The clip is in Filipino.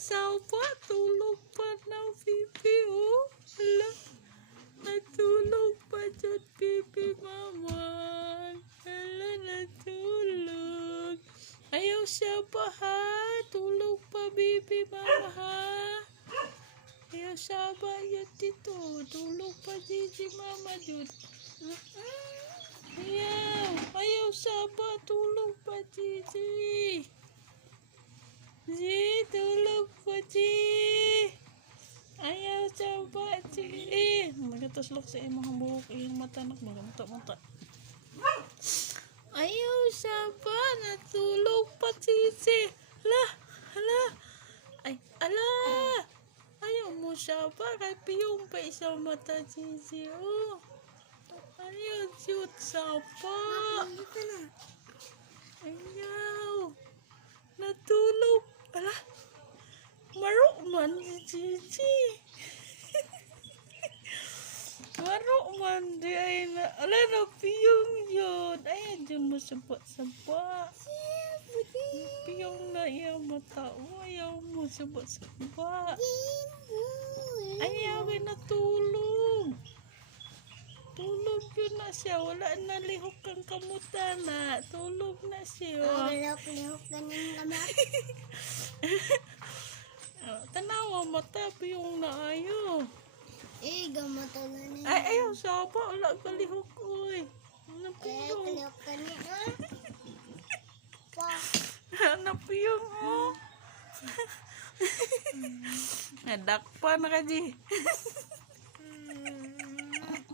sawa, tulog pa na pipi, oh. Hala, natulog pa dyan, pipi, mama. Hala, natulog. Ayaw siya pa, ha? Tulog pa, baby, mama, ha? Ayaw siya ba yun dito? Tulog pa, Gigi, mama, dyan. Ayaw siya ba? Tulog pa, Gigi. Gigi, tulog pa, Gigi. Ayaw siya ba, Gigi. Magkataslok sa imong buhok, iyong mata, magkamuta-muta. Ayaw siya ba? Natulog pa, Gigi. Hala, hala. Ay, ala. Ayaw mo siya ba? Kay piyong pa isang mata, Gigi, oh. Ayaw, cute sapa. Ayaw. Natulog. Ala. Marok man si Gigi. Marok man di ay na. Ala na piyong yun. Ayaw dyan mo sapa-sapa. Piyong na iyang mata. Ayaw mo sapa-sapa. Ayaw ay natulog. Tulog yun na siya. Wala na lihok kang kamuta na. Tulog na siya. Lihok ka ng kamay. Tanawa mata. Piyong na ayaw. Gamata na niya. Ay, ayaw siya pa. Wala ka lihok. Uy. Ano piyong? Lihok ka niya. Ano piyong? Oh. Nadakpa na ka, G.